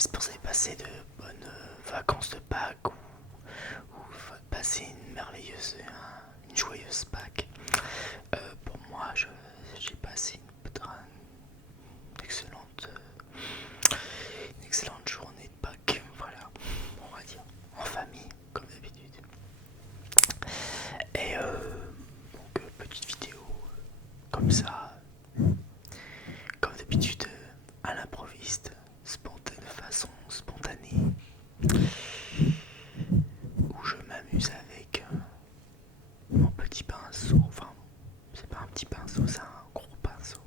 J'espère que vous avez passé de bonnes vacances de Pâques ou passé une merveilleuse, une joyeuse Pâques. Pour moi, j'ai passé excellente, une excellente journée de Pâques. Voilà, on va dire, en famille, comme d'habitude. Et donc, petite vidéo comme ça, comme d'habitude, à l'improviste, de façon spontanée, où je m'amuse avec mon petit pinceau. Enfin, c'est pas un petit pinceau, c'est un gros pinceau.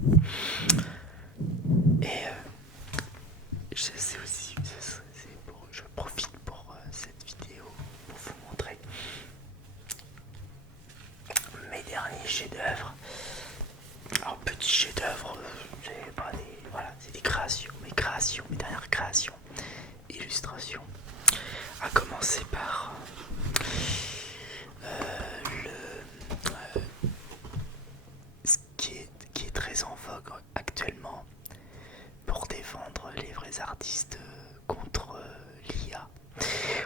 Et c'est aussi, je profite pour cette vidéo pour vous montrer mes derniers chefs-d'œuvre. Alors, petit chef-d'œuvre, c'est pas des, voilà, c'est des créations, mes dernières créations, illustrations. À commencer par ce qui est très en vogue actuellement pour défendre les vrais artistes contre l'IA.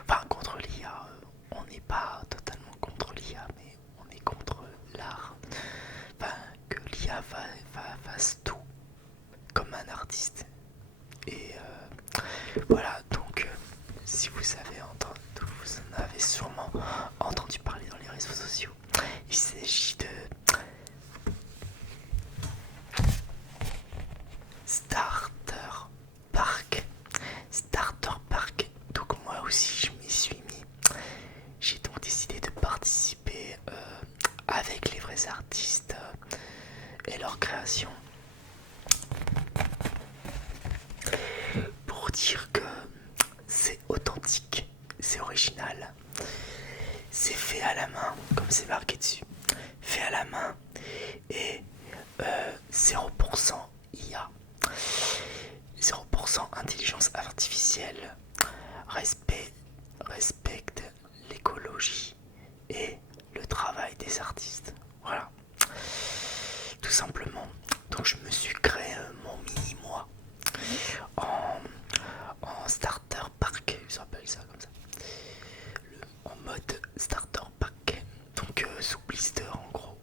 Enfin, contre l'IA, on n'est pas totalement contre l'IA, mais on est contre l'art. Enfin, que l'IA fasse tout comme un artiste. Et voilà, donc si vous en avez sûrement entendu parler dans les réseaux sociaux, il s'agit de Starter Park. Starter Park. Donc moi aussi je m'y suis mis. J'ai donc décidé de participer avec les vrais artistes et leurs créations. Pour dire que c'est authentique, c'est original, c'est fait à la main, comme c'est marqué dessus. Fait à la main et 0% IA, 0% intelligence artificielle, respecte l'écologie et le travail des artistes. Voilà, tout simplement. Donc je me suis créé mon mini-moi en, en starter pack, ils appellent ça comme ça, en mode starter pack. Donc sous blister en gros.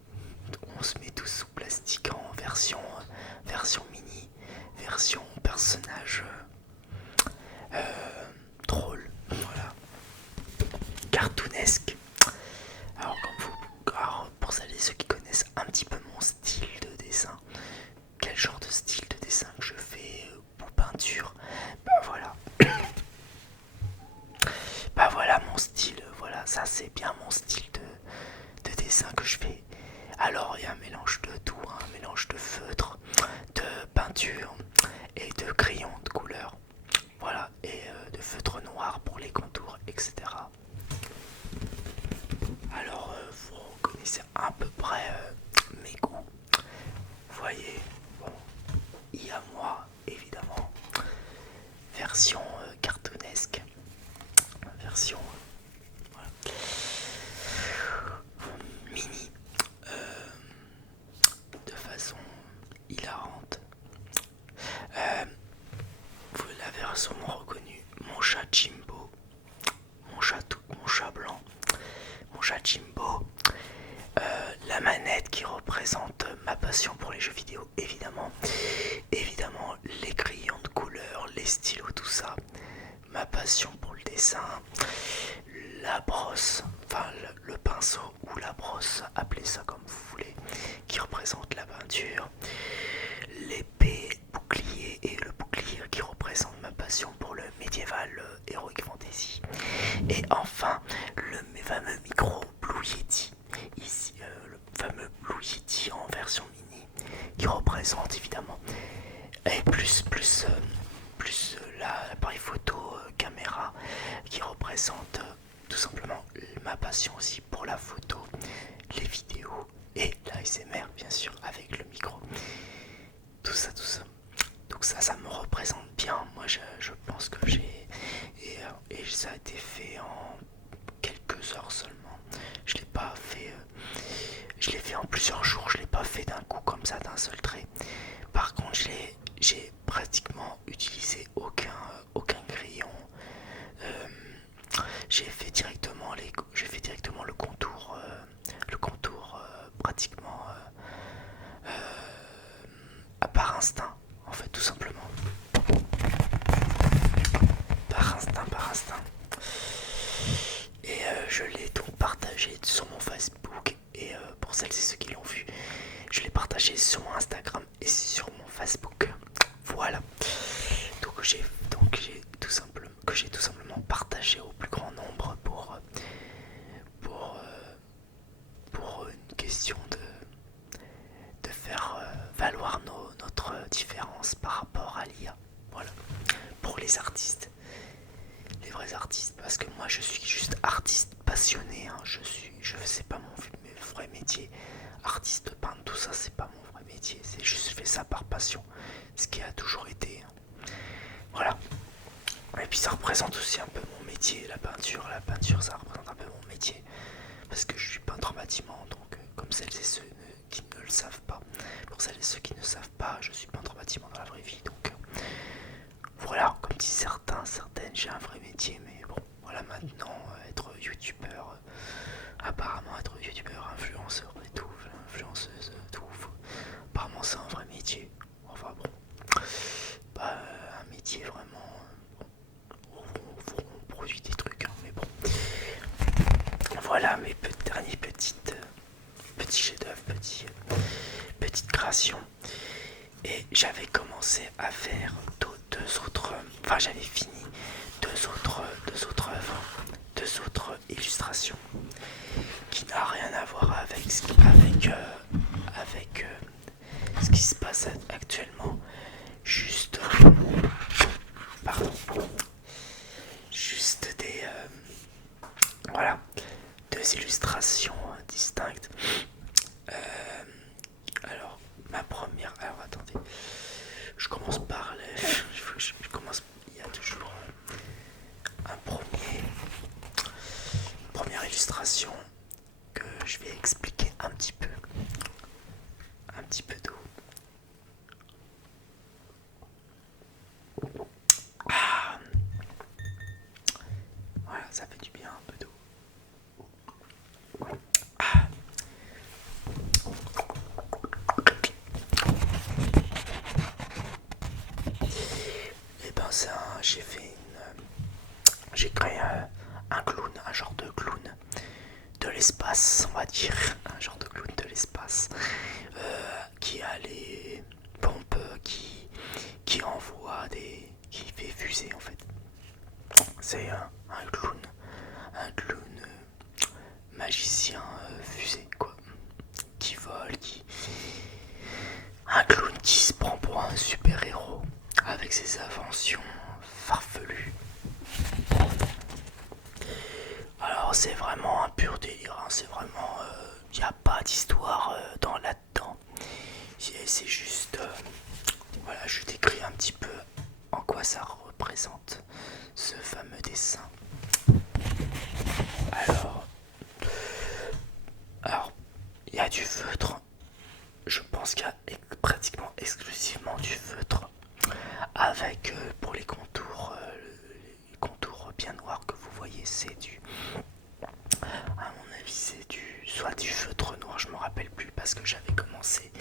On se met tous sous plastique en version mini, version personnage drôle, voilà, cartoonesque. Alors pour celles et ceux qui connaissent un petit peu mon style de dessin, quel genre de style de dessin que je fais pour peinture, voilà. Voilà mon style, voilà, ça c'est bien mon style de dessin que je fais. Alors il y a un mélange de tout, un mélange de feutre, de peinture et de crayon de couleur. Voilà, et de feutre noir pour les contours, etc. Alors vous reconnaissez à peu près mes goûts. Vous voyez, bon, il y a moi évidemment, version cartoonesque, version voilà, mini, de façon hilarante. Vous l'avez sûrement reconnu, mon chat Jimbo, mon chat blanc, mon chat Jimbo. La manette qui représente ma passion pour les jeux vidéo, évidemment. Évidemment, les crayons de couleur, les stylos, tout ça. Ma passion pour le dessin. La brosse, enfin le pinceau ou la brosse, appelez ça comme vous voulez, qui représente la peinture. L'épée, bouclier et le bouclier qui représente ma passion pour le médiéval Heroic Fantasy. Et enfin, le fameux micro Blue Yeti. Ici, le fameux Blue Yeti en version mini qui représente évidemment et plus l'appareil photo caméra qui représente tout simplement ma passion aussi pour la photo, les vidéos et l'ASMR bien sûr avec le micro. Tout ça. Donc ça me représente bien. Moi je pense que j'ai et ça a été fait en quelques heures seulement. Je l'ai pas fait. Je l'ai fait en plusieurs jours. Je l'ai pas fait d'un coup comme ça d'un seul trait. Par contre j'ai pratiquement utilisé aucun que j'ai tout simplement partagé au plus grand nombre pour, une question de faire valoir notre différence par rapport à l'IA. Voilà, pour les artistes, les vrais artistes, parce que moi je suis juste artiste passionné, hein. Je sais pas mon vrai métier, artiste peintre, tout ça c'est pas mon vrai métier, c'est juste je fais ça par passion, ce qui a toujours été, hein. Voilà. Et puis ça représente aussi un peu mon métier, la peinture ça représente un peu mon métier, parce que je suis peintre en bâtiment, donc comme celles et ceux qui ne le savent pas, pour celles et ceux qui ne savent pas, je suis peintre en bâtiment dans la vraie vie, donc voilà, comme disent certaines, j'ai un vrai métier, mais bon, voilà, maintenant, être youtubeur, apparemment être youtubeur, influenceur et tout, influenceuse, tout, apparemment c'est un vrai métier, enfin bon, pas un métier vraiment, on produit des trucs, hein, mais bon, voilà mes derniers petits chefs-d'œuvre, petite création. Et j'avais commencé à faire deux autres, enfin j'avais fini deux autres œuvres, deux autres illustrations qui n'a rien à voir avec ce qui se passe actuellement. Juste, pardon, juste voilà, deux illustrations distinctes. Alors, ma première, alors attendez, je commence par je commence, il y a toujours première illustration que je vais expliquer un petit peu d'eau. Ah, voilà, ça fait du bien un peu d'eau. Ah. Et ben j'ai créé un clown, un genre de clown de l'espace, on va dire, un genre de clown de l'espace, qui a les pompes qui envoie qui fait fuser en fait. C'est un clown magicien fusée quoi, qui vole, un clown qui se prend pour un super héros avec ses inventions farfelues. Alors c'est vraiment un pur délire, hein. C'est vraiment, il n'y a pas d'histoire là-dedans. C'est juste, voilà, je décris un petit peu en quoi ça représente ce fameux dessin. Alors, il y a du feutre. Je pense qu'il y a pratiquement exclusivement du feutre, avec pour les contours bien noirs que vous voyez, c'est à mon avis c'est soit du feutre noir, je me rappelle plus parce que j'avais commencé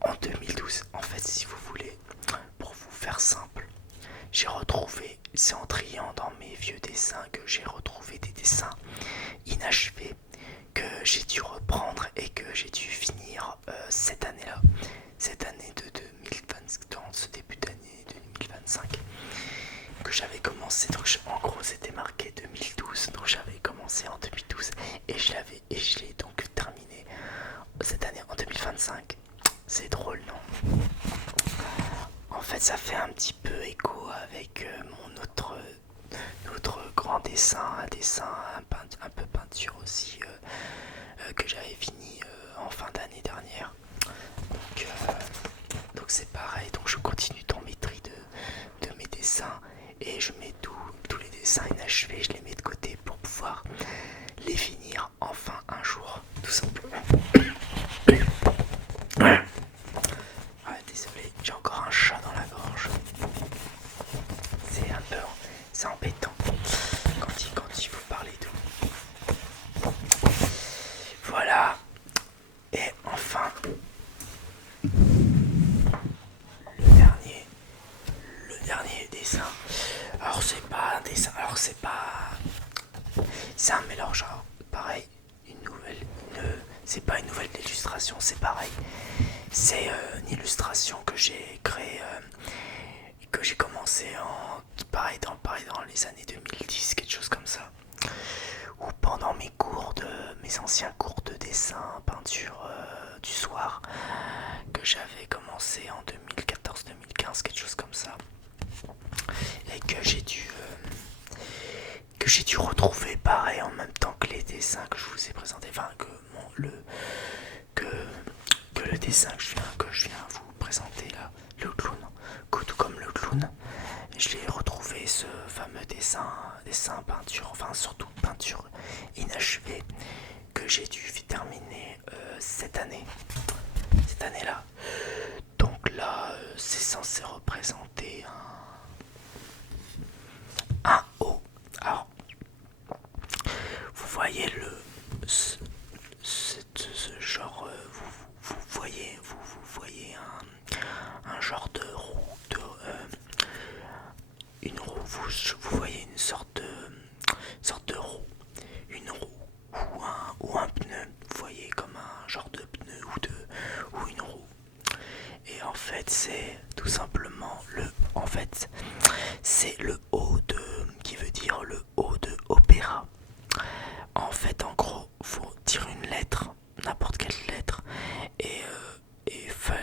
en 2012. En fait, si vous voulez, pour vous faire simple, j'ai retrouvé, c'est en triant dans mes vieux dessins que j'ai retrouvé des dessins inachevés que j'ai dû reprendre et que j'ai dû finir cette année-là, cette année de 2020, dans ce début d'année 2025, que j'avais commencé. Donc en gros c'était marqué 2012, donc j'avais commencé en 2012 et je l'ai donc terminé cette année en 2025. C'est drôle, non? En fait, ça fait un petit peu écho avec mon autre grand dessin, un peu peinture aussi, que j'avais fini en fin d'année dernière. Donc c'est pareil, donc je continue dans mes tris de mes dessins et je mets tous les dessins inachevés, je les mets de côté pour pouvoir les finir enfin un jour, tout simplement. Ah, désolé, j'ai encore un chat dans la gorge. C'est embêtant quand il faut parler d'eau. Voilà. Et enfin, le dernier dessin. Alors c'est pas un dessin, c'est un mélange. Alors, pareil, c'est pas une nouvelle illustration, c'est pareil. C'est une illustration que j'ai créée, que j'ai commencé les années 2010, quelque chose comme ça. Ou pendant mes anciens cours de dessin, peinture du soir, que j'avais commencé en 2014-2015, quelque chose comme ça. Et que j'ai dû retrouver pareil en même temps que les dessins que je vous ai présentés, enfin que, que le dessin que je viens vous présenter là, le clown, tout comme le clown, je l'ai retrouvé ce fameux dessin peinture, enfin surtout peinture inachevée que j'ai dû terminer cette année-là. Donc là, c'est censé représenter un haut. Alors, vous voyez ce genre, vous voyez un genre de roue, une roue, vous voyez une sorte de roue, une roue ou un pneu, vous voyez comme un genre de pneu ou une roue. Et en fait, c'est tout simplement c'est le haut qui veut dire le haut de opéra. En fait, en gros, faut dire une lettre, n'importe quelle lettre, et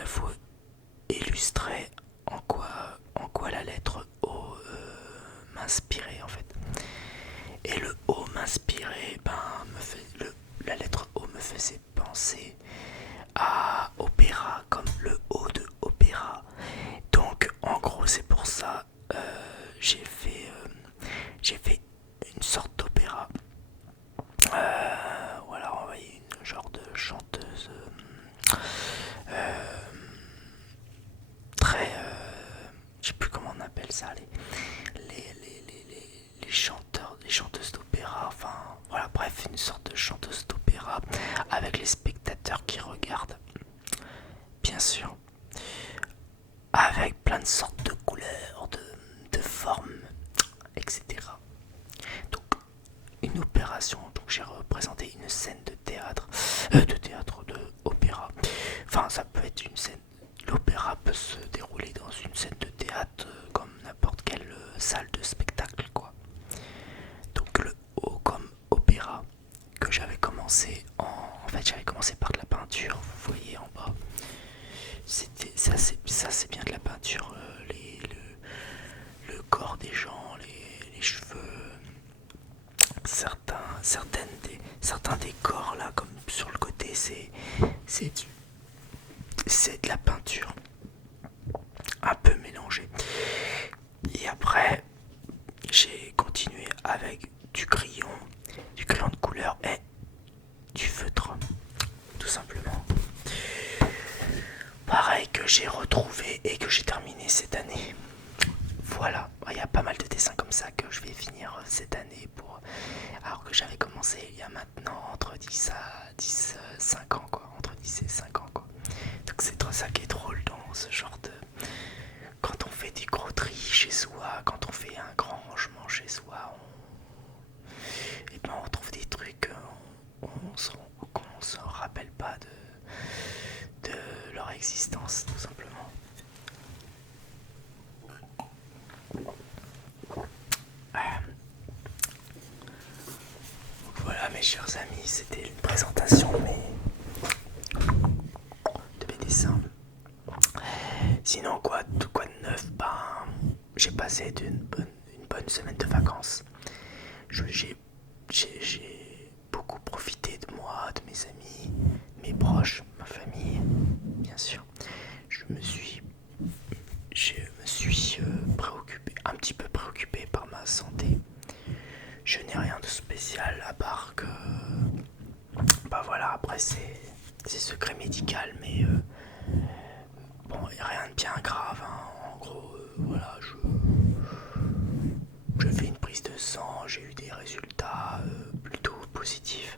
faut illustrer en quoi la lettre O m'inspirait en fait. Et le O m'inspirait, la lettre O me faisait penser à opéra, comme le O de opéra. Donc en gros c'est pour ça j'ai fait une sorte d'opéra. Voilà, on voyait une genre de chanteuse très je sais plus comment on appelle ça, les chanteurs, les chanteuses d'opéra, enfin voilà, bref, une sorte de chanteuse d'opéra avec les spectateurs qui regardent, bien sûr, avec plein de sortes de couleurs, de formes, etc. Donc une opération, donc j'ai représenté une scène de théâtre, de opéra. Enfin, ça peut être une scène. L'opéra peut se dérouler dans une scène de théâtre comme n'importe quelle salle de spectacle, quoi. Donc le O comme opéra que j'avais commencé en fait j'avais commencé par de la peinture, vous voyez en bas. C'était ça, c'est bien de la peinture, le corps des gens, les cheveux, certains décors là comme sur le côté, c'est de la peinture un peu mélangée. Et après j'ai continué avec du crayon de couleur et du feutre, tout simplement. Pareil, que j'ai retrouvé et que j'ai terminé cette année. Voilà, il y a pas mal de dessins comme ça que je vais finir cette année alors que j'avais commencé il y a maintenant entre 5 ans, quoi, entre 10 et 5 ans, quoi. Donc c'est ça qui est drôle dans ce genre de... Quand on fait des gros tris chez soi, quand on fait un grand rangement chez soi, on trouve des trucs qu'on se rappelle pas de leur existence, tout simplement. Voilà mes chers amis, c'était une présentation de mes dessins. Sinon quoi de neuf, j'ai passé une bonne semaine de vacances. J'ai beaucoup profité de moi, de mes amis, mes proches, ma famille, bien sûr. Je me suis préoccupé, un petit peu préoccupé par ma santé. Je n'ai rien de spécial à part que... voilà, après c'est secret médical, mais bon, rien de bien grave, hein. En gros, voilà, je fais une prise de sang, j'ai eu des résultats plutôt positifs.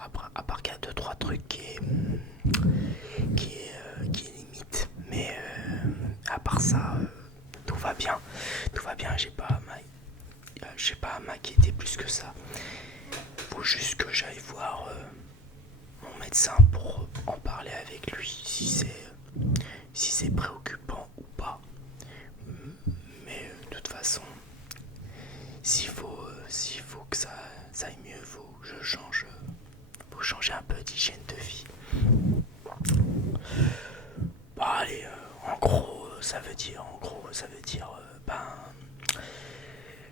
Après, à part qu'il y a 2-3 trucs qui est limite, mais à part ça, tout va bien. Tout va bien, j'ai pas à m'inquiéter plus que ça. Faut juste que j'aille voir mon médecin pour en parler avec lui si c'est préoccupant ou pas. Mais de toute façon, ça aille mieux, faut changer un peu d'hygiène de vie. Bah allez, en gros, ça veut dire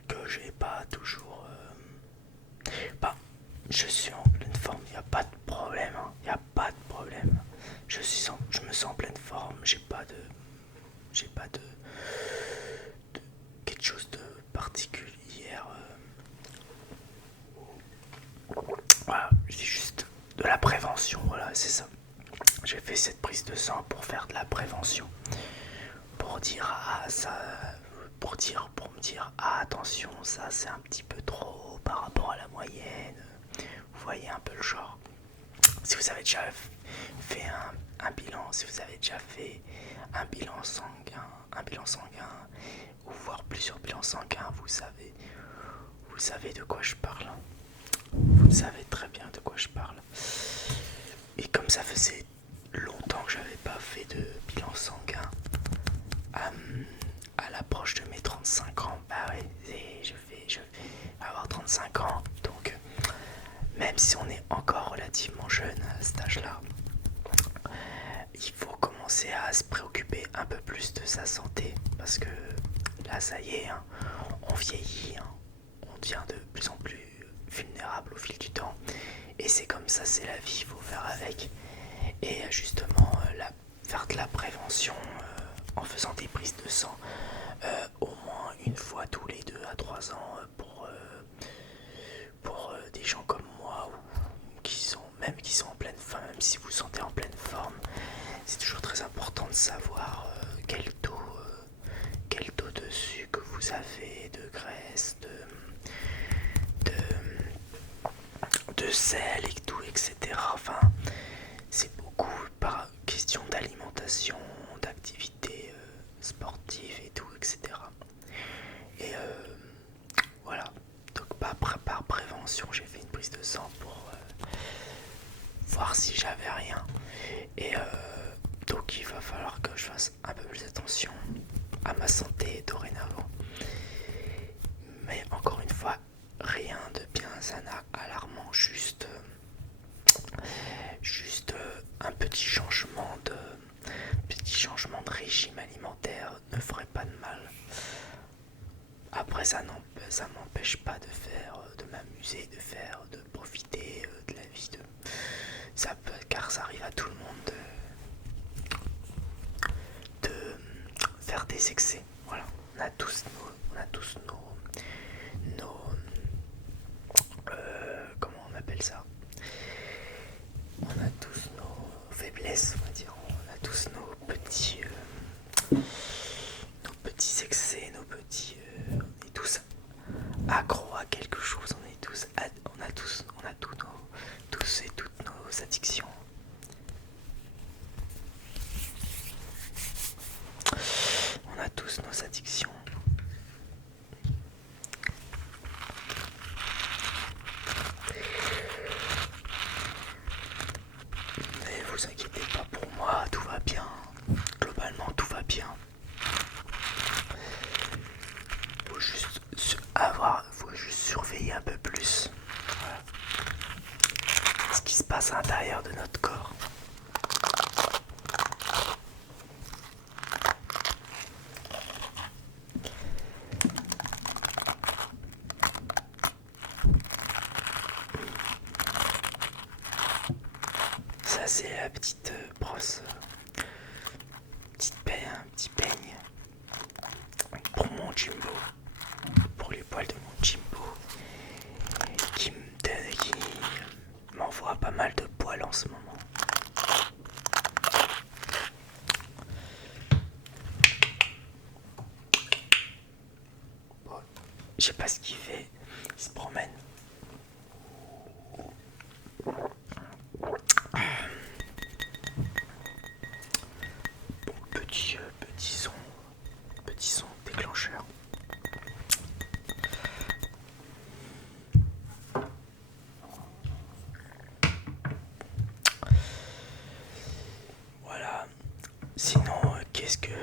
que j'ai pas toujours. Bah, je suis en pleine forme, y a pas de problème, hein, y a pas de problème. Je me sens en pleine forme, j'ai pas de quelque chose de particulier. Voilà, c'est juste de la prévention, voilà, c'est ça. J'ai fait cette prise de sang pour faire de la prévention, pour dire ah ça, pour me dire ah attention ça c'est un petit peu trop par rapport à la moyenne. Vous voyez un peu le genre. Si vous avez déjà fait un bilan, si vous avez déjà fait un bilan sanguin, ou voire plusieurs bilans sanguins, vous savez de quoi je parle. Vous savez très bien de quoi je parle. Et comme ça faisait longtemps que j'avais pas fait de bilan sanguin, à l'approche de mes 35 ans, bah ouais, je vais avoir 35 ans, donc même si on est encore relativement jeune à cet âge-là, il faut commencer à se préoccuper un peu plus de sa santé, parce que là ça y est, hein, on vieillit, hein, on devient de plus en plus vulnérable au fil du temps, et c'est comme ça, c'est la vie, il faut faire avec. Et justement, faire de la prévention en faisant des prises de sang au moins une fois tous les 2 à 3 ans pour des gens comme moi ou qui sont en pleine forme, même si vous vous sentez en pleine forme, c'est toujours très important de savoir quel taux de sucre vous avez, de graisse, de sel et tout, etc. Enfin, c'est beaucoup par question d'alimentation, d'activité sportive et tout, etc. Et voilà. Donc par prévention, j'ai fait une prise de sang pour voir si j'avais rien. Et donc il va falloir que je fasse un peu plus attention à ma santé dorénavant. Mais encore une fois, rien de bien alarmant, juste un petit changement de régime alimentaire ne ferait pas de mal. Après ça m'empêche pas de m'amuser, de profiter de la vie, car ça arrive à tout le monde de faire des excès. Voilà, on a tous nos comment on appelle ça, on a tous nos faiblesses, on va dire, on a tous nos petits excès, on est tous accro à quelque chose, on a tous et toutes nos addictions. On a tous nos addictions. Mais vous inquiétez pas pour moi, tout va bien. Globalement, tout va bien. Faut juste surveiller un peu plus. Voilà. Ce qui se passe à l'intérieur de notre corps. Ça c'est la petite brosse, un petit peigne pour mon Jimbo, pour les poils de mon Jimbo, qui m'envoie pas mal de poils en ce moment. Bon, je sais pas ce qu'il fait, il se promène. Petit son déclencheur. Voilà. Sinon,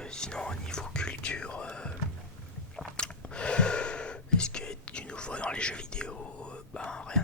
sinon au niveau culture, est-ce qu'il y a du nouveau dans les jeux vidéo? Ben rien.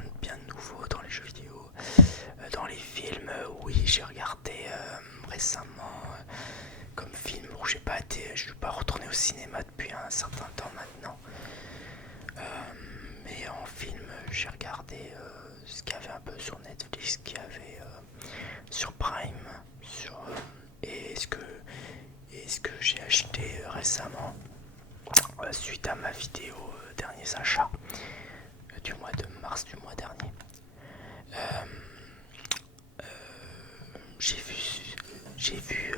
suite à ma vidéo derniers achats du mois de mars du mois dernier. Euh, j'ai vu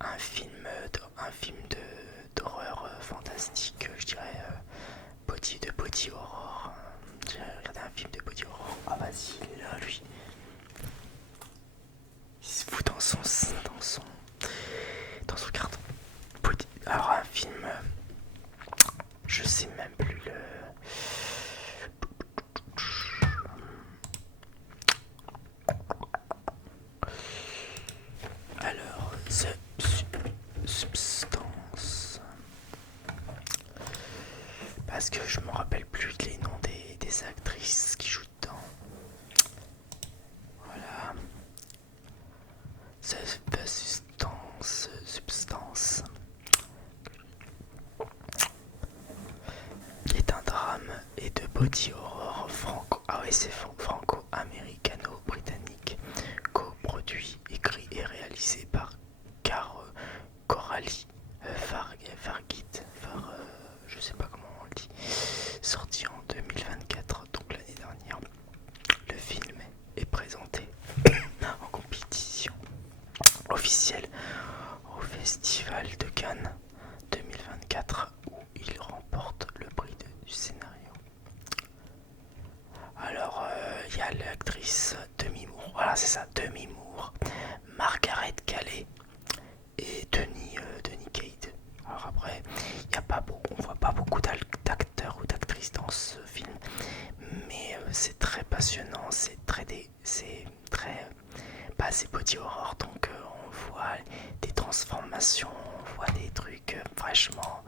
un film d'horreur fantastique, je dirais de body horror. J'ai regardé un film de body horror. Ah vas-y, il est là lui. Il se fout dans son carton. Alors un film, je sais même plus le. Alors, Substance. Parce que je me rappelle plus les noms des actrices qui jouent dedans. Voilà. Substance est un drame et de body horror franco-américano-britannique, coproduit, écrit et réalisé par Coralie Fargit, je sais pas comment on le dit, sorti en 2024, donc l'année dernière. Le film est présenté en compétition officielle au Festival de Cannes 2024 où il remporte le prix du scénario. Alors il y a l'actrice Demi Moore, voilà c'est ça, Demi Moore, Margaret Qualley et Denis Cade. Alors après, on voit pas beaucoup d'acteurs ou d'actrices dans ce film, mais c'est très passionnant, c'est body horror, donc on voit des transformations, on voit des trucs vachement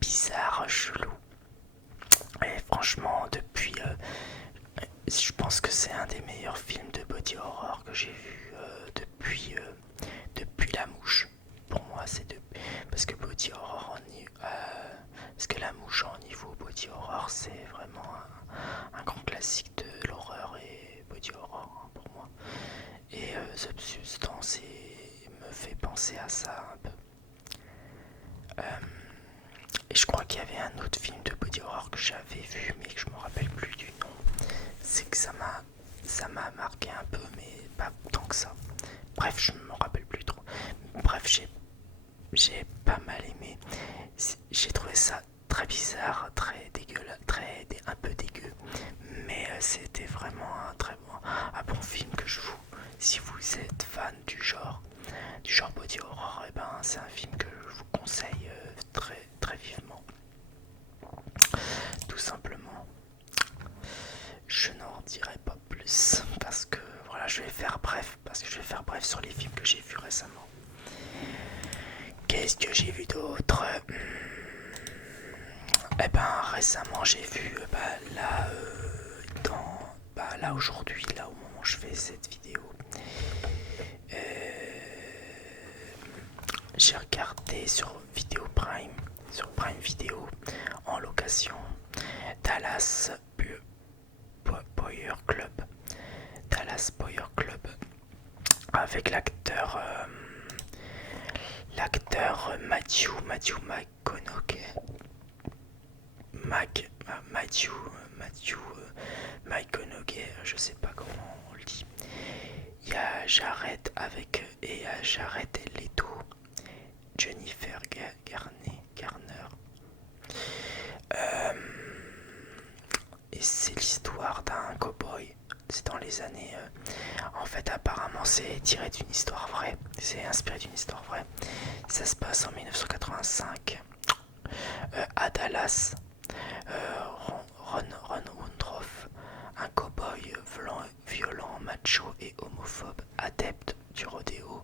bizarres, chelous. Et franchement, je pense que c'est un des meilleurs films de body horror que j'ai vu depuis La Mouche. Pour moi, parce que body horror, parce que La Mouche en niveau body horror, c'est vraiment un grand classique de l'horreur et body horror hein, pour moi. Et Substance me fait penser à ça un peu. Et je crois qu'il y avait un autre film de body horror que j'avais vu mais que je me rappelle plus du nom. C'est que ça m'a marqué un peu mais pas tant que ça. Bref, je me rappelle plus trop. Bref, j'ai pas mal aimé. J'ai trouvé ça très bizarre, très dégueulasse, un peu dégueu. Mais c'était vraiment un bon film que si vous êtes fan du genre body horror, et ben c'est un film que je vous conseille très très vivement. Tout simplement. Je n'en dirai pas plus parce que voilà, je vais faire bref sur les films que j'ai vus récemment. Qu'est-ce que j'ai vu d'autre? Eh ben récemment j'ai vu là aujourd'hui, là au moment où je fais cette vidéo, j'ai regardé sur Prime Video en location Dallas Boyer Club avec l'acteur Matthew McConaughey, je sais pas comment on le dit. Il y a Jared Leto, Jennifer Garner. Et c'est l'histoire d'un cow-boy. C'est dans les années. En fait, apparemment, c'est tiré d'une histoire vraie. C'est inspiré d'une histoire vraie. Ça se passe en 1985 à Dallas. Ron Woodruff, un cow-boy violent, macho et homophobe, adepte du rodéo,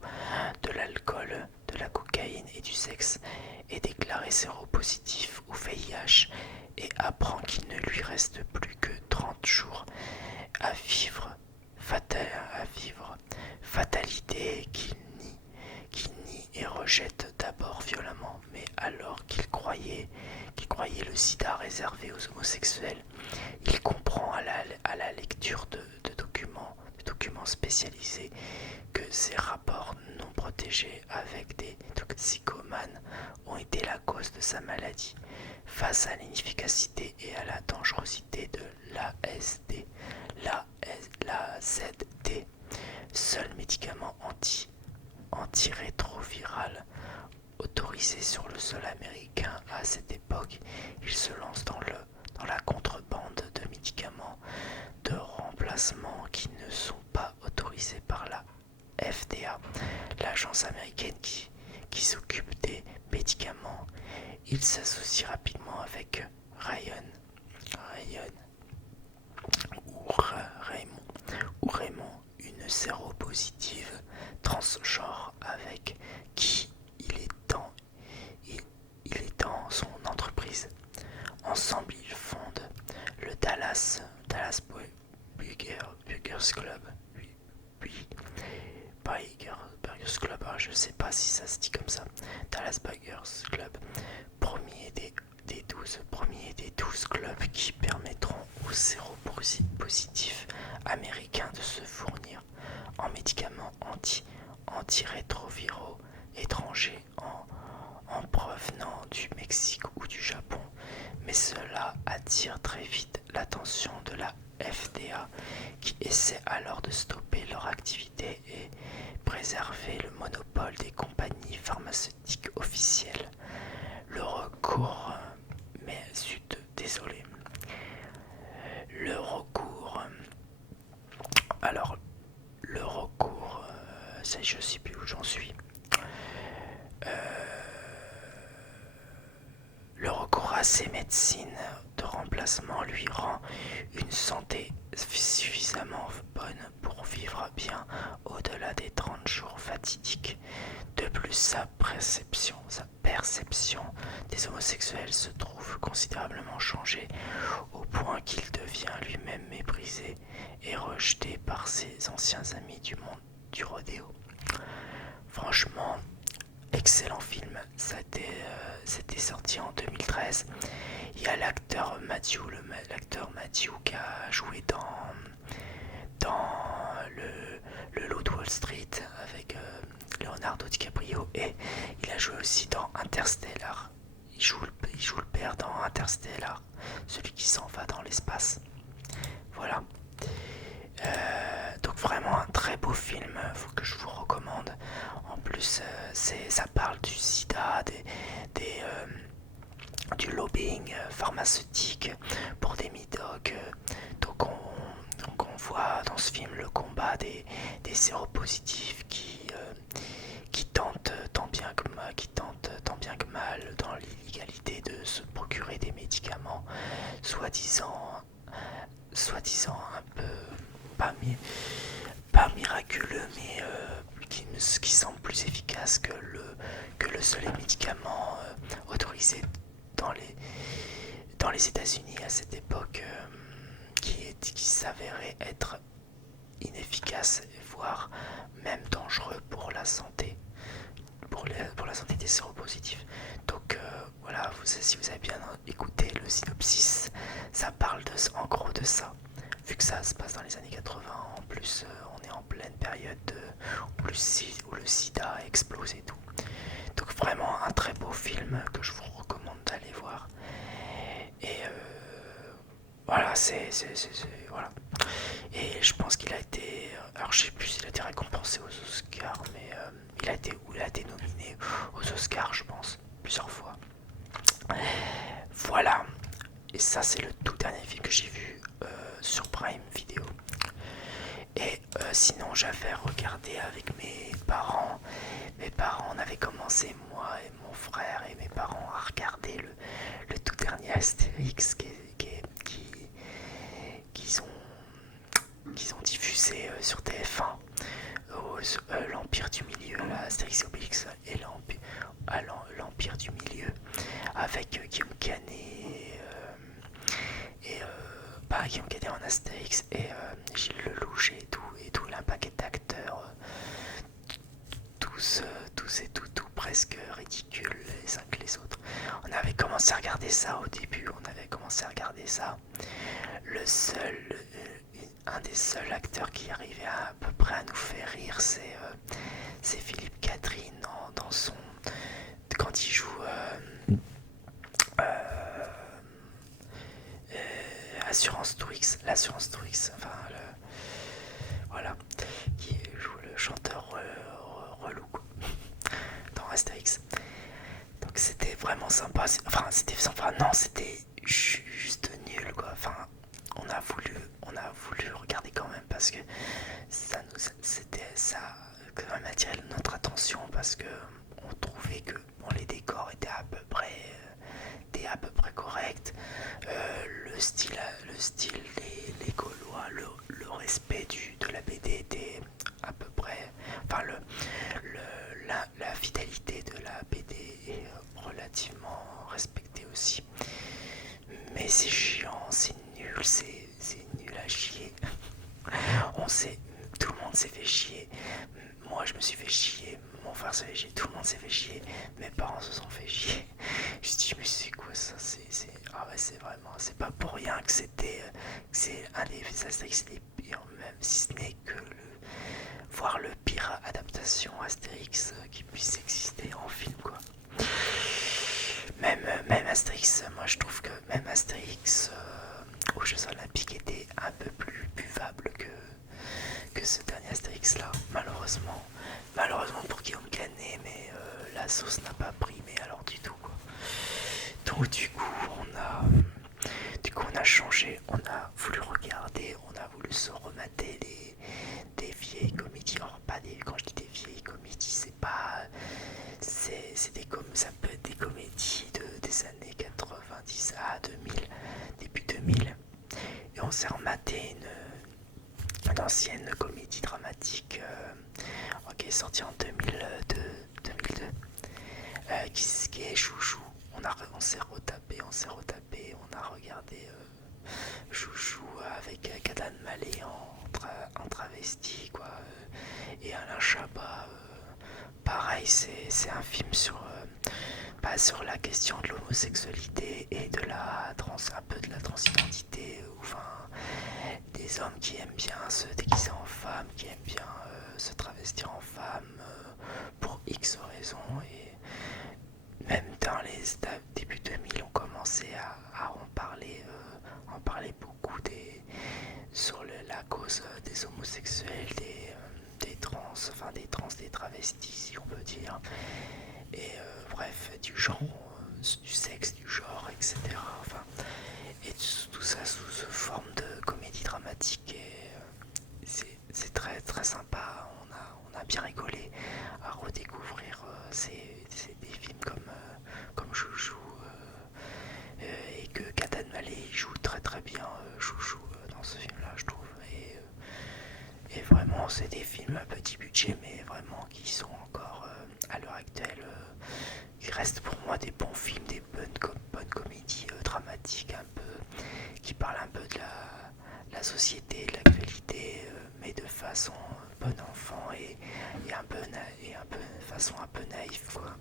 de l'alcool, de la cocaïne et du sexe, est déclaré séropositif au VIH et apprend qu'il ne lui reste plus que 30 jours à vivre. Fatalité qu'il nie et rejette d'abord violemment, mais alors qu'il croyait le sida réservé aux homosexuels, il comprend à la lecture de documents documents spécialisés que ces rapports non protégés avec des toxicomanes ont été la cause de sa maladie. Face à l'inefficacité et à la dangerosité de l'AZT, seul médicament antirétroviral autorisé sur le sol américain à cette époque, il se lance dans la contrebande de médicaments de remplacement qui ne sont pas autorisés par la FDA, l'agence américaine qui s'occupe des médicaments. Il s'associe rapidement avec Raymond, une séropositive transgenre avec qui il est dans son entreprise. Ensemble, ils fondent le Dallas Buyers Club. Buyers Club, je sais pas si ça se dit comme ça. Dallas Buyers Club, premier des 12 clubs qui permettront aux séropositifs américains de se fournir en médicaments antirétroviraux étrangers en provenant du Mexique ou du Japon. Mais cela attire très vite l'attention de la FDA qui essaie alors de stopper leur activité et préserver le monopole des compagnies pharmaceutiques officielles. Le recours, ça je sais plus où j'en suis. Le recours à ces médecines de remplacement lui rend une santé suffisamment bonne pour vivre bien au-delà des 30 jours fatidiques. De plus, sa perception des homosexuels se trouve considérablement changée au point qu'il devient lui-même méprisé et rejeté par ses anciens amis du monde du rodéo. Franchement, excellent film, c'était sorti en 2013. Il y a l'acteur Matthew qui a joué dans le Loup de Wall Street avec Leonardo DiCaprio, et il a joué aussi dans Interstellar. Il joue le père dans Interstellar, celui qui s'en va dans l'espace. Voilà. Donc vraiment un très beau film, faut que je vous recommande. En plus, ça parle du sida, du lobbying pharmaceutique pour des médocs. Donc on voit dans ce film le combat des séropositifs qui tentent tant bien que mal dans l'illégalité de se procurer des médicaments soi-disant un peu pas miraculeux, mais qui semble plus efficace que le seul médicament autorisé dans les États-Unis à cette époque, qui s'avérait être inefficace, voire même dangereux pour la santé, pour la santé des séropositifs. Donc voilà, si vous avez bien écouté le synopsis, ça parle en gros de ça. Vu que ça se passe dans les années 80, en plus on est en pleine période où le sida a explosé et tout. Donc vraiment un très beau film que je vous recommande d'aller voir. Et voilà, voilà. Et je pense qu'il a été, alors je sais plus s'il a été récompensé aux Oscars, mais il a été nominé aux Oscars, je pense, plusieurs fois. Voilà. Et ça, c'est le tout dernier film que j'ai vu sur Prime Video. Et sinon, j'avais regardé avec mes parents. Mes parents, on avait commencé, moi et mon frère et mes parents, à regarder le tout dernier Astérix qu'ils ont diffusé sur TF1, l'Empire du Milieu, la Astérix et Obélix et l'Empire du Milieu, avec Guillaume Canet Guillaume Canet en Astérix et Gilles Lelouch et tout un paquet d'acteurs, tous presque ridicules les uns que les autres. On avait commencé à regarder ça au début, le seul un des seuls acteurs qui arrivait à peu près à nous faire rire, c'est Philippe Catherine dans son quand il joue Assurance Twix, l'assurance Twix, enfin voilà, qui joue le chanteur relou quoi, dans Astérix. Donc c'était vraiment sympa, enfin c'était sympa, non c'était juste nul quoi, enfin on a voulu regarder quand même parce que ça quand même attiré notre attention parce que on trouvait que bon, les décors étaient à peu près corrects, le style les Gaulois, le respect de la BD était à peu près, enfin la fidélité de la BD est relativement respectée aussi. Mais c'est chiant, c'est nul, c'est nul à chier. On sait, tout le monde s'est fait chier. Moi je me suis fait chier, mon frère s'est fait chier, tout le monde s'est fait chier, mes parents se sont fait chier. Je dis mais c'est quoi ça, ah ouais c'est vraiment, c'est pas pour rien que c'est un des Astérix les pires, même si ce n'est que voire le pire adaptation Astérix qui puisse exister en film quoi. Même Astérix, moi je trouve que même Astérix aux Jeux Olympiques était un peu plus buvable que ce dernier Astérix là, malheureusement. Malheureusement pour Guillaume Canet, mais la sauce n'a pas pris, mais alors du tout quoi. Donc du coup on a changé, on a voulu regarder, on a voulu se remater des vieilles comédies. Alors pas des, quand je dis des vieilles comédies, c'est pas, c'est ça peut être des comédies des années 90 à 2000, début 2000. Et on s'est rematé une ancienne comédie dramatique qui est sortie en 2002, qui est Chouchou. On s'est retapé, on a regardé Chouchou avec Gad Elmaleh en travesti quoi, et Alain Chabat. Pareil, c'est un film sur la question de l'homosexualité et un peu de la transidentité, enfin des hommes qui aiment bien se déguiser en femme, qui aiment bien se travestir en femme pour X raisons, et même dans les débuts 2000 on commençait à en parler beaucoup sur la cause des homosexuels, des trans, enfin des travestis si on peut dire, et bref, du genre, du sexe, du genre, etc. Enfin, et tout ça sous forme de comédie dramatique, et c'est très très sympa. On a bien rigolé à redécouvrir des films comme Chouchou, et que Gad Elmaleh joue très très bien Chouchou dans ce film là je trouve, et vraiment c'est des films à petit budget mais vraiment qui sont encore à l'heure actuelle qui restent pour moi des bons films, des bonnes comédies dramatiques un peu, qui parlent un peu de la société, de l'actualité, mais de façon bon enfant, et un peu de façon un peu naïve quoi,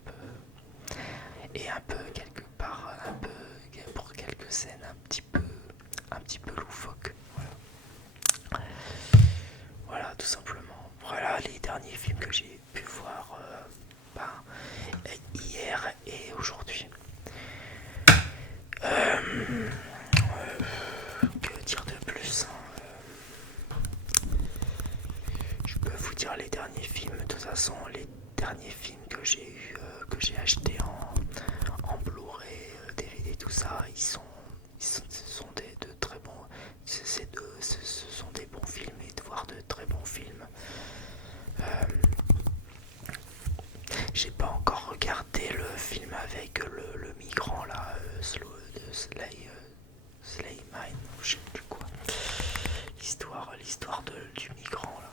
et un peu quelque part un peu pour quelques scènes un petit peu loufoque. Voilà tout simplement. Voilà les derniers films que j'ai pu voir hier et aujourd'hui. Que dire de plus, je peux vous dire les derniers films. De toute façon, les derniers films que j'ai achetés en Blu-ray, DVD, tout ça, ce sont de très bons. Ce sont des bons films, et de voir de très bons films. J'ai pas encore regardé le film avec le migrant là, Slayman, je sais plus quoi. L'histoire du migrant là.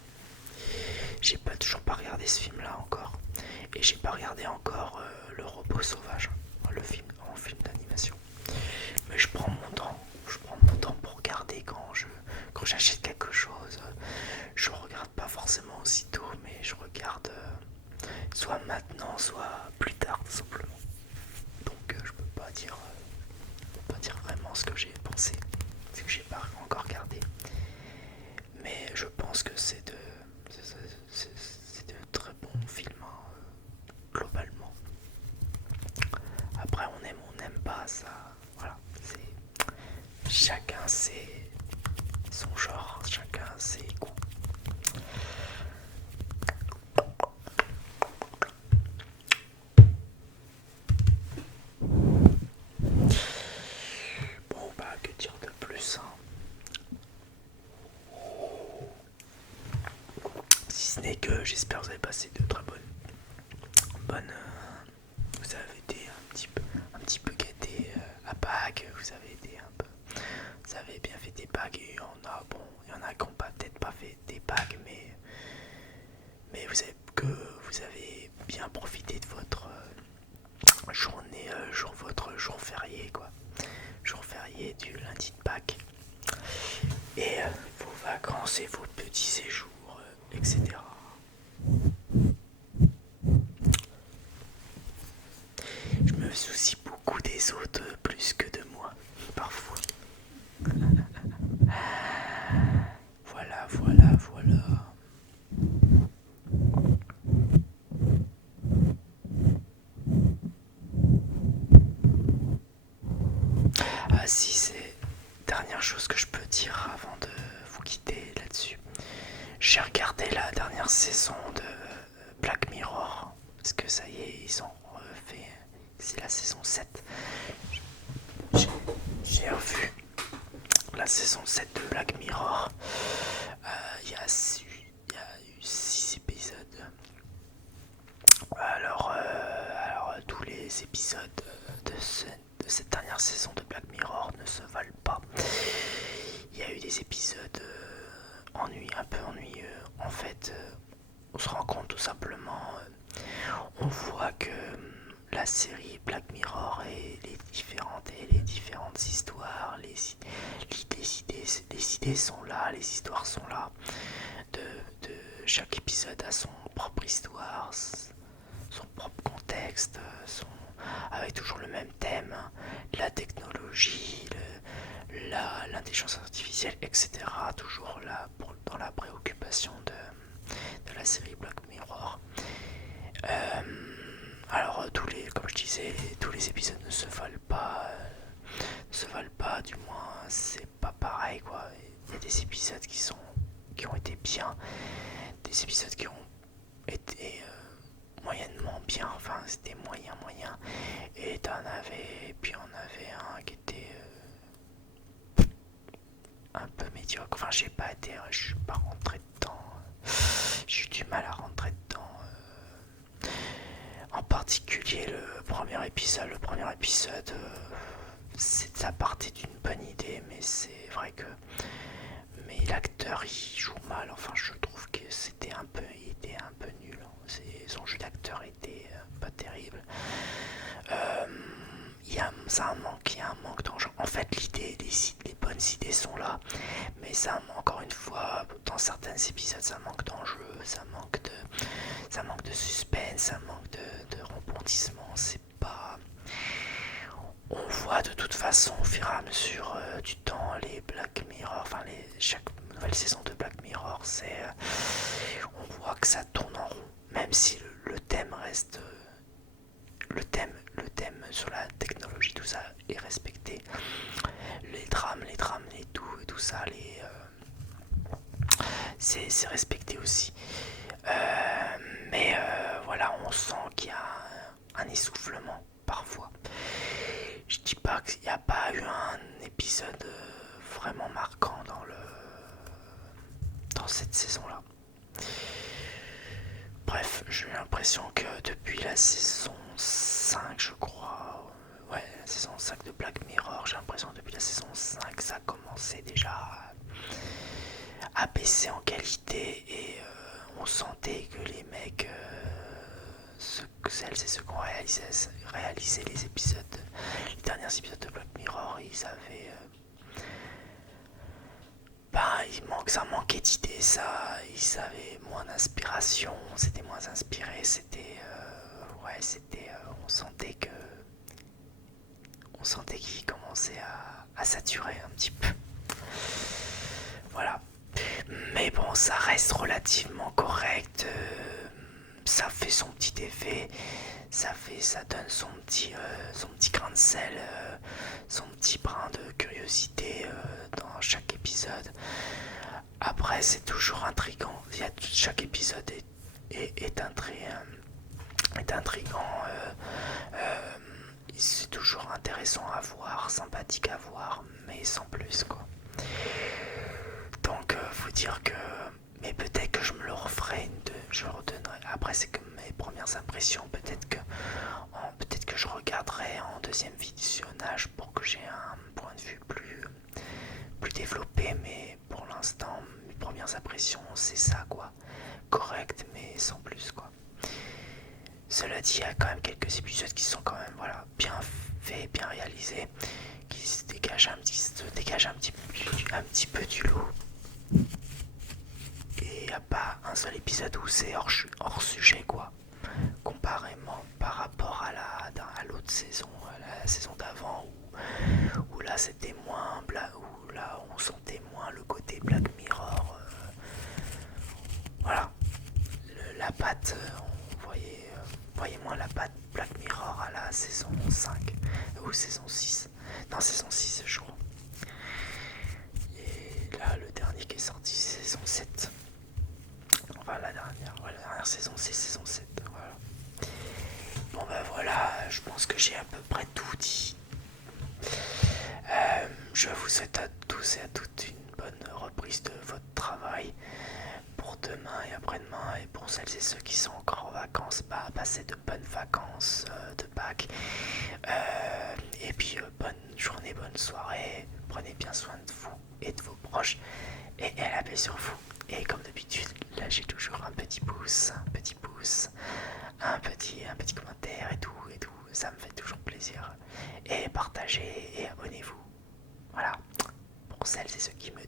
Toujours pas regardé ce film là encore. Et j'ai pas regardé encore Le Robot Sauvage, le film en film d'animation. Mais je prends mon temps pour regarder quand j'achète quelque chose. Je regarde pas forcément aussitôt, mais je regarde soit maintenant, soit plus tard tout simplement. Donc je peux pas dire vraiment ce que j'ai pensé, vu que j'ai pas encore regardé. chacun son genre, chacun ses goûts. Bon bah que dire de plus hein. Si ce n'est que j'espère que vous avez passé de très bonnes vous avez été un petit peu gâtés à Pâques, vous avez été vous avez bien fait des Pâques et il y en a qui n'ont peut-être pas fait des Pâques, mais vous avez bien profité de votre journée, votre jour férié quoi, jour férié du lundi de Pâques et vos vacances et vos petits séjours, etc. Je me soucie beaucoup des autres plus que de moi, parfois. Voilà, voilà, voilà. Ah si, c'est dernière chose que je peux dire avant de vous quitter là-dessus. J'ai regardé la dernière saison de Black Mirror, parce que ça y est, ils ont refait, c'est la saison 7. J'ai revu la saison 7 de Black Mirror. Il y a eu 6 épisodes. Alors tous les épisodes de cette dernière saison de Black Mirror ne se valent pas. Il y a eu des épisodes un peu ennuyeux. En fait, on se rend compte tout simplement, on voit que la série Black Mirror et les différentes histoires, les idées sont là, les histoires sont là. De chaque épisode a son propre histoire, son propre contexte, avec toujours le même thème, la technologie, l'intelligence artificielle, etc. Toujours là dans la préoccupation de la série Black Mirror. Alors comme je disais, tous les épisodes ne se valent pas, du moins c'est pas pareil quoi. Il y a des épisodes qui ont été bien, des épisodes qui ont été moyennement bien, enfin c'était moyen, et puis on avait un qui était un peu médiocre, enfin je suis pas rentré dedans, j'ai eu du mal à rentrer dedans, en particulier le premier épisode, ça partait d'une bonne idée, mais c'est vrai que l'acteur il joue mal, enfin je trouve que il était un peu nul, son jeu d'acteur était pas terrible. Il y a un manque d'enjeu. En fait, les bonnes idées sont là, mais encore une fois, dans certains épisodes, ça manque d'enjeu, ça manque de suspense, ça manque de rebondissement. C'est pas. On voit de toute façon au fur et à mesure du temps les Black Mirror, chaque nouvelle saison de Black Mirror, on voit que ça tourne en rond, même si le thème reste. Le thème sur la technologie, tout ça est respecté. Les drames, tout ça, c'est respecté aussi. Mais voilà, on sent qu'il y a un essoufflement parfois. Je dis pas qu'il n'y a pas eu un épisode vraiment marquant dans cette saison-là. Bref, j'ai l'impression que depuis la saison 5, je crois, la saison 5 de Black Mirror, j'ai l'impression que depuis la saison 5, ça commençait déjà à baisser en qualité et on sentait que les mecs, celles et ceux qui ont réalisé les derniers épisodes de Black Mirror, ils avaient ça manquait d'idées, ils avaient moins d'inspiration, c'était moins inspiré, on sentait qu'ils commençaient à saturer un petit peu. Voilà. Mais bon, ça reste relativement correct, ça fait son petit effet, ça donne son petit grain de sel, son petit brin de curiosité épisode. Après, c'est toujours intriguant. Chaque épisode est intriguant. C'est toujours intéressant à voir, sympathique à voir, mais sans plus quoi. Donc, faut dire que. Mais peut-être que je me le referai, je le redonnerai. Après, c'est que mes premières impressions. Peut-être que je regarderai en deuxième visionnage pour que j'ai un point de vue plus développé. Mais pour l'instant, mes premières impressions, c'est ça quoi. Correct, mais sans plus quoi. Cela dit, il y a quand même quelques épisodes qui sont quand même bien faits, bien réalisés, qui se dégagent un petit peu du lot. Et il n'y a pas un seul épisode où c'est hors sujet quoi. Comparément par rapport à l'autre saison, à la saison d'avant où là c'était moins où là on sentait moins le côté Black Mirror. Voilà, la patte, on voyait moins la patte Black Mirror à la saison 5 ou saison 6. Non, saison 6 je crois. Et là le dernier qui est sorti c'est saison 7. Enfin la dernière saison c'est saison 7. Voilà. Bon ben voilà, je pense que j'ai à peu près tout dit. Je vous souhaite à tous et à toutes une bonne reprise de votre travail pour demain et après-demain, et pour celles et ceux qui sont encore en vacances, passez de bonnes vacances de Pâques, et puis bonne journée, bonne soirée, prenez bien soin de vous et de vos proches, et la paix sur vous. Et comme d'habitude, lâchez toujours un petit pouce, un petit commentaire et tout, ça me fait toujours plaisir. Et partagez et abonnez-vous. Voilà, pour celles et ceux qui me